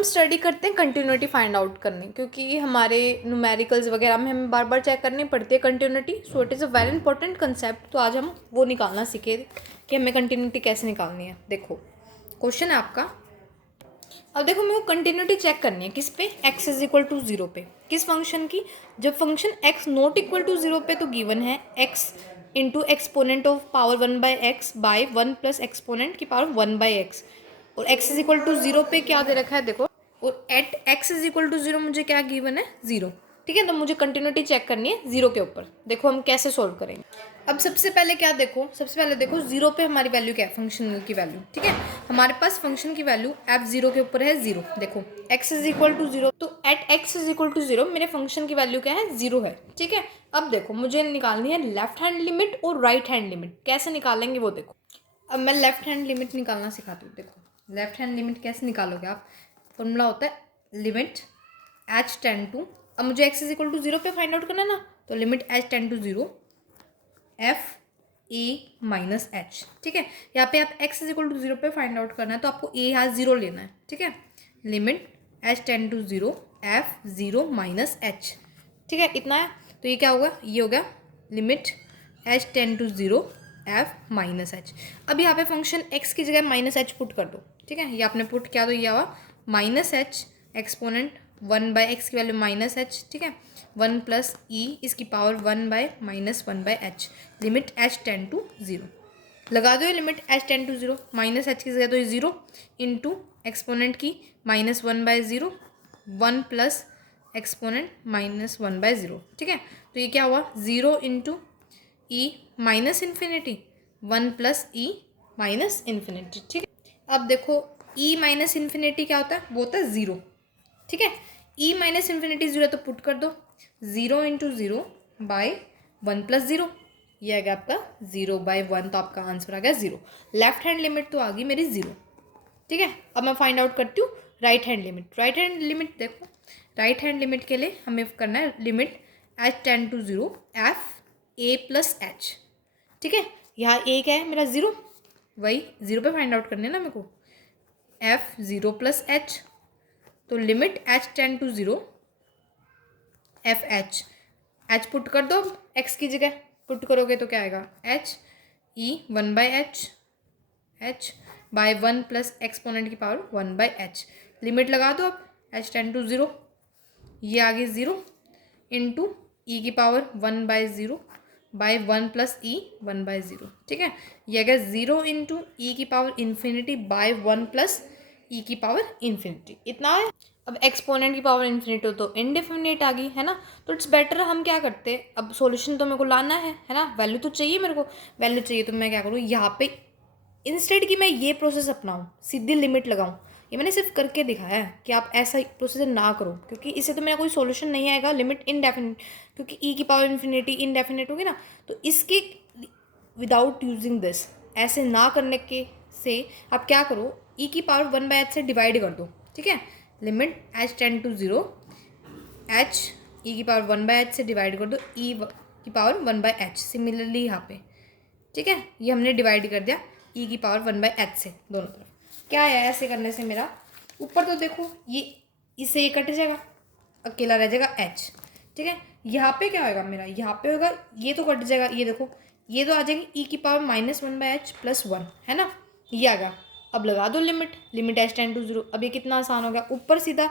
हम स्टडी करते हैं कंटिन्यूटी फाइंड आउट करने, क्योंकि हमारे न्यूमेरिकल्स वगैरह में हमें बार बार चेक करनी पड़ती है continuity. So it is a very important concept. तो आज हम वो निकालना सीखे कि हमें कंटिन्यूटी कैसे निकालनी है। देखो क्वेश्चन है आपका। अब देखो मेरे को कंटिन्यूटी चेक करनी है किस पे, x इज इक्वल टू 0 पे। किस फंक्शन की? जब function x not equal to 0 पे तो गिवन है x into exponent of power 1/x by 1 plus exponent की पावर 1/x। और x इज इक्वल टू 0 पे क्या दे रखा है देखो, और at x is equal to 0 मुझे क्या गिवन है, 0। ठीक है, तो मुझे कंटिन्यूटी चेक करनी है 0 के ऊपर। देखो हम कैसे सोल्व करेंगे। अब सबसे पहले क्या देखो, सबसे पहले देखो 0 पे हमारी वैल्यू क्या है, फंक्शन की वैल्यू। ठीक है, हमारे पास फंक्शन की वैल्यू f0 के ऊपर है 0। देखो x इज इक्वल टू 0, तो at x is equal to 0 मेरे फंक्शन की वैल्यू क्या है, 0 है। ठीक है, अब देखो मुझे निकालनी है लेफ्ट हैंड लिमिट और राइट हैंड लिमिट। कैसे निकालेंगे वो देखो। अब मैं लेफ्ट हैंड लिमिट निकालना सिखाती हूँ। देखो लेफ्ट हैंड लिमिट कैसे निकालोगे आप, फॉर्मूला होता है लिमिट h टेंड टू, अब मुझे x इज इक्वल टू 0 पे फाइंड आउट करना है ना, तो limit h tend to 0 f a minus h। ठीक है, यहाँ पे आप x इज इक्वल टू 0 पे फाइंड आउट करना है तो आपको a यहाँ 0 लेना है। ठीक है, limit h tend to 0 f 0 minus h। ठीक है, इतना है। तो ये क्या होगा, ये हो गया limit h tend to 0 f minus h। अब यहाँ पे फंक्शन x की जगह माइनस h पुट कर दो। ठीक है, ये आपने पुट किया तो ये हुआ माइनस h एक्सपोनेंट 1/x की वैल्यू माइनस h। ठीक है, 1 प्लस ई इसकी power 1/-1/h। Limit h tend to 0 लगा दो। ये limit h tend to 0 minus h की जगह तो ये 0 इंटू एक्सपोनेंट की -1/0 1 प्लस एक्सपोनेंट -1/0। ठीक है, तो ये क्या हुआ 0 into E minus infinity 1 plus E minus infinity. ठीक है, अब देखो ई माइनस इन्फिनिटी क्या होता है, वो होता है 0। ठीक है, ई माइनस इन्फिनिटी 0 तो पुट कर दो 0 इंटू 0 बाई 1 प्लस 0। ये आ गया आपका 0/1, तो आपका आंसर आ गया 0। लेफ्ट हैंड लिमिट तो आ गई मेरी 0। ठीक है, अब मैं फाइंड आउट करती हूँ right hand limit. Right hand limit देखो, राइट हैंड लिमिट के लिए हमें करना है limit h tend to 0 f a plus h। ठीक है, यहाँ a क्या है मेरा 0, वही 0 पे फाइंड आउट करने है ना मेरे को, f 0 प्लस h। तो limit h tend to 0 F h put कर दो, x की जगह पुट करोगे तो क्या आएगा h e 1/h h by 1 plus exponent की पावर 1/h। लिमिट लगा दो अब h टेंड टू 0, ये आ गई 0 इंटू ई की पावर 1/0 बाय 1 प्लस ई 1/0। ठीक है, ये आ गया 0 इंटू ई की पावर इन्फिनिटी बाय 1 प्लस ई की पावर इन्फिनिटी। इतना है। अब एक्सपोनेंट की पावर इन्फिनिटी हो तो इनडेफिनिट आ गई है ना, तो इट्स बेटर हम क्या करते हैं, अब सॉल्यूशन तो मेरे को लाना है ना, वैल्यू तो चाहिए मेरे को, वैल्यू चाहिए तो मैं क्या करूँ, यहाँ पे इंस्टेड कि मैं ये प्रोसेस अपनाऊँ सीधी लिमिट लगाऊँ, ये मैंने सिर्फ करके दिखाया है कि आप ऐसा प्रोसेस ना करो, क्योंकि इससे तो मेरा कोई सॉल्यूशन नहीं आएगा। लिमिट इनडेफिनिट, क्योंकि ई की पावर इन्फिनिटी इनडेफिनिट होगी ना, तो इसके विदाउट यूजिंग दिस, ऐसे ना करने के से आप क्या करो, ई की पावर 1/h से डिवाइड कर दो। ठीक है, limit h tend to 0 h e की पावर 1/h से डिवाइड कर दो ई की पावर 1/h। सिमिलरली यहाँ पे ठीक है, ये हमने डिवाइड कर दिया ई की पावर 1/h से दोनों तरफ। क्या है ऐसे करने से मेरा ऊपर तो देखो ये इससे ये कट जाएगा, अकेला रह जाएगा h। ठीक है, यहाँ पे क्या होगा मेरा, यहाँ पे होगा ये तो कट जाएगा, ये देखो ये तो आ जाएगी ई की पावर -1/h प्लस 1 है ना, ये आ गया। अब लगा दो limit, limit h tend to 0। अब ये कितना आसान हो गया, ऊपर सीधा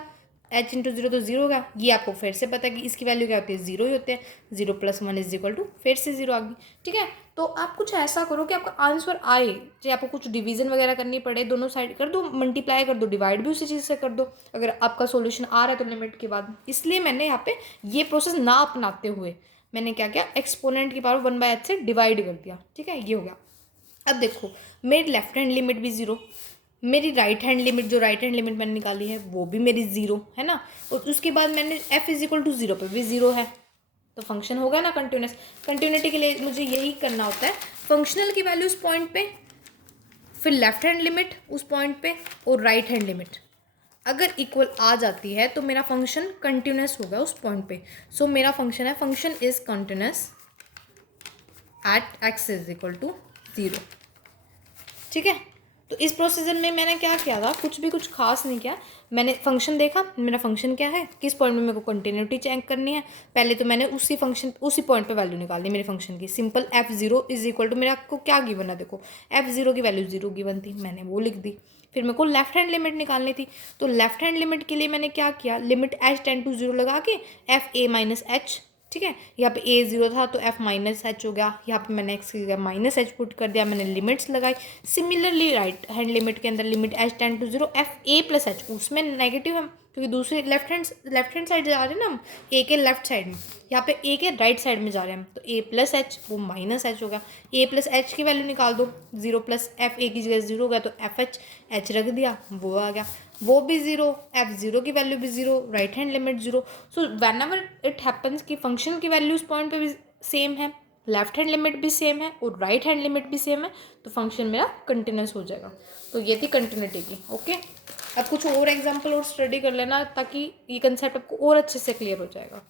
h इंटू 0 तो 0 होगा। ये आपको फिर से पता है कि इसकी वैल्यू क्या होती है, 0 ही होते हैं। 0 + 1 इज इक्वल टू फिर से 0 आ गई। ठीक है, तो आप कुछ ऐसा करो कि आपका आंसर आए, चाहे आपको कुछ डिवीजन वगैरह करनी पड़े, दोनों साइड कर दो, मल्टीप्लाई कर दो, डिवाइड भी उसी चीज़ से कर दो, अगर आपका सोल्यूशन आ रहा है तो लिमिट के बाद। इसलिए मैंने यहाँ पे ये प्रोसेस ना अपनाते हुए मैंने क्या किया, एक्सपोनेंट की पावर 1/h से डिवाइड कर दिया। ठीक है, ये हो गया। अब देखो मेरी लेफ्ट हैंड लिमिट भी 0, मेरी राइट हैंड लिमिट, जो राइट हैंड लिमिट मैंने निकाली है वो भी मेरी 0 है ना, और उसके बाद मैंने f इज इक्वल टू 0 पे भी 0 है, तो फंक्शन होगा ना कंटिन्यूस। कंटिन्यूटी के लिए मुझे यही करना होता है, फंक्शनल की वैल्यू उस पॉइंट पे, फिर लेफ्ट हैंड लिमिट उस पॉइंट पे, और राइट हैंड लिमिट अगर इक्वल आ जाती है तो मेरा फंक्शन कंटिन्यूस होगा उस पॉइंट पे। सो मेरा फंक्शन है, function is continuous at x is equal to 0। ठीक है, तो इस प्रोसीजर में मैंने क्या किया था, कुछ खास नहीं किया। मैंने फंक्शन देखा, मेरा फंक्शन क्या है, किस पॉइंट में मेरे को कंटिन्यूटी चेक करनी है। पहले तो मैंने उसी पॉइंट पे वैल्यू निकाल दी मेरे फंक्शन की। Simple f0 is equal to, मेरे आपको क्या गिवन है, देखो f0 की वैल्यू 0 गिवन थी, मैंने वो लिख दी। फिर मेरे को लेफ्ट हैंड लिमिट निकालनी थी, तो लेफ्ट हैंड लिमिट के लिए मैंने क्या किया, लिमिट h टेंड टू 0 लगा के f a माइनस एच, ठीक है, यहाँ पे a 0 था तो f माइनस एच हो गया, यहाँ पे मैंने x की जगह माइनस एच पुट कर दिया, मैंने लिमिट्स लगाई। सिमिलरली राइट हैंड लिमिट के अंदर limit h tend to 0 f a plus H, उसमें नेगेटिव है क्योंकि दूसरी लेफ्ट हैंड साइड जा रहे हैं ना हम, a के लेफ्ट साइड में, यहाँ पे a के राइट साइड में जा रहे हैं हम, तो a प्लस एच वो माइनस एच हो गया। a प्लस एच की वैल्यू निकाल दो, 0 प्लस एफ ए की जगह 0 हो गया तो एफ एच रख दिया, वो आ गया, वो भी 0, f0 की वैल्यू भी 0, right hand limit 0। So when ever it happens कि फंक्शन की वैल्यू उस पॉइंट पे भी सेम है, लेफ्ट हैंड लिमिट भी सेम है और राइट हैंड लिमिट भी सेम है, तो फंक्शन मेरा कंटिन्यूस हो जाएगा। तो ये थी कंटिन्यूटी की। ओके, अब कुछ और एग्जाम्पल और स्टडी कर लेना ताकि ये कंसेप्ट आपको और अच्छे से क्लियर हो जाएगा।